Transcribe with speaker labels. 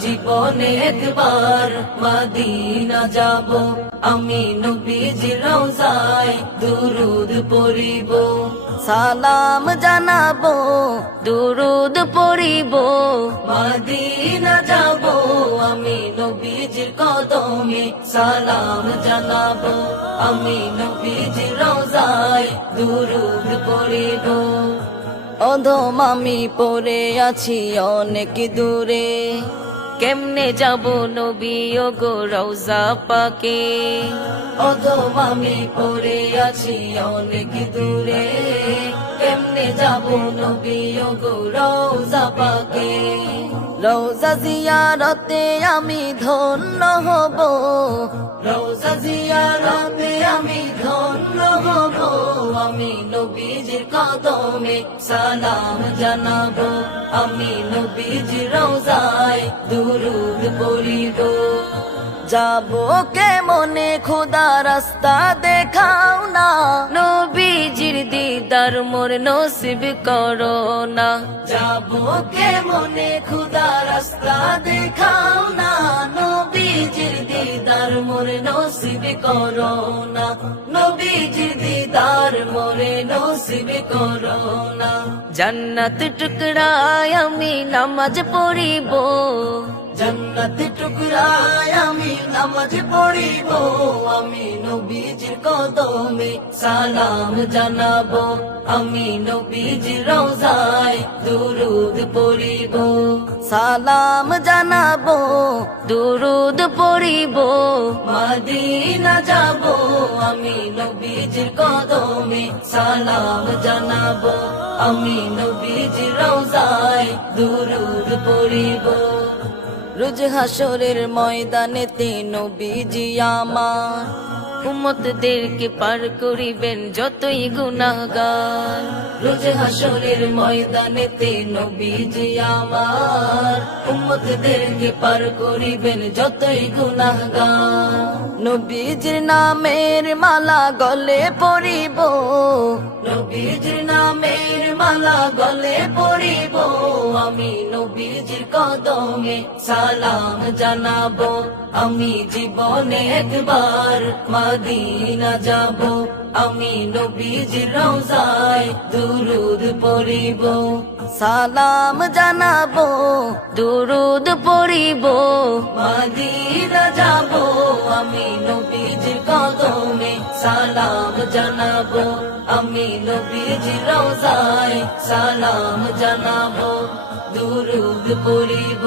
Speaker 1: জীবনে একবার মদিনা যাব। আমি নবীজির রওজায় দুরুদ পড়িব।
Speaker 2: সালাম জানাব, দুরুদ পড়িব।
Speaker 1: মদিনা যাব, আমি নবীজির কদমে সালাম জানাব। আমি নবীজির রওজায় দুরুদ পড়িব।
Speaker 2: অধম আমি পড়ে আছি অনেক দূরে। কেমনে যাব নবী ও গো রওজা পাকে?
Speaker 1: অধম আমি পড়ে আছি অনেক দূরে। কেমনে যাব নবী ও গো রওজা পাকে?
Speaker 2: রওজা জিয়ারতে আমি ধন্য হব।
Speaker 1: রওজা জিয়ারতে আমি ধন্য হব। আমি নবীজির কদমে সালাম জানাব। আমি নবীজির রওজায় দুরুদ পড়িব।
Speaker 2: যাব কে মনে খোদা রাস্তা দেখাও না। নবীজির দিদার মোর নসিব করো না।
Speaker 1: যাব কে মনে খুদা রাস্তা দেখাও নসিব করো দিদার মোরে নসিব করো
Speaker 2: জান্নাত টুকরায় আমি নামাজ পড়িব।
Speaker 1: জন্নত টুকরায় আমি নামাজ পড়িব, আমি নবীজির কদমে সালাম জানাব, আমি নবীজির রওজায় দুরুদ পড়িব।
Speaker 2: সালাম জানাব, দুরুদ পড়িব।
Speaker 1: মদিনা যাব, আমি নবীজির কদমে সালাম জানাব, আমি নবীজির রওজায় দুরুদ পড়িব।
Speaker 2: রোজ হাসরের ময়দানেতে নবীজি আমার। উম্মতদেরকে পার করিবেন যতই গুনাহগার।
Speaker 1: রোজ হাসরের ময়দানেতে নবীজি আমার। উম্মতদেরকে পার করিবেন যতই গুনাহগার।
Speaker 2: নবীজির নামের মালা গলে পরিব
Speaker 1: নবীজির নামের মালা গলে পড়িব। আমি নবীজির কদমে সালাম জানাব। আমি জীবনে একবার মদিনা যাব। আমি নবীজির রওজায় দুরুদ পড়িব।
Speaker 2: সালাম জানাব, দুরুদ পড়িব।
Speaker 1: মদিনা যাব। সালাম জানাব। আমি নবীজির রওজায় সালাম জানাব। দুরুদ পড়িব।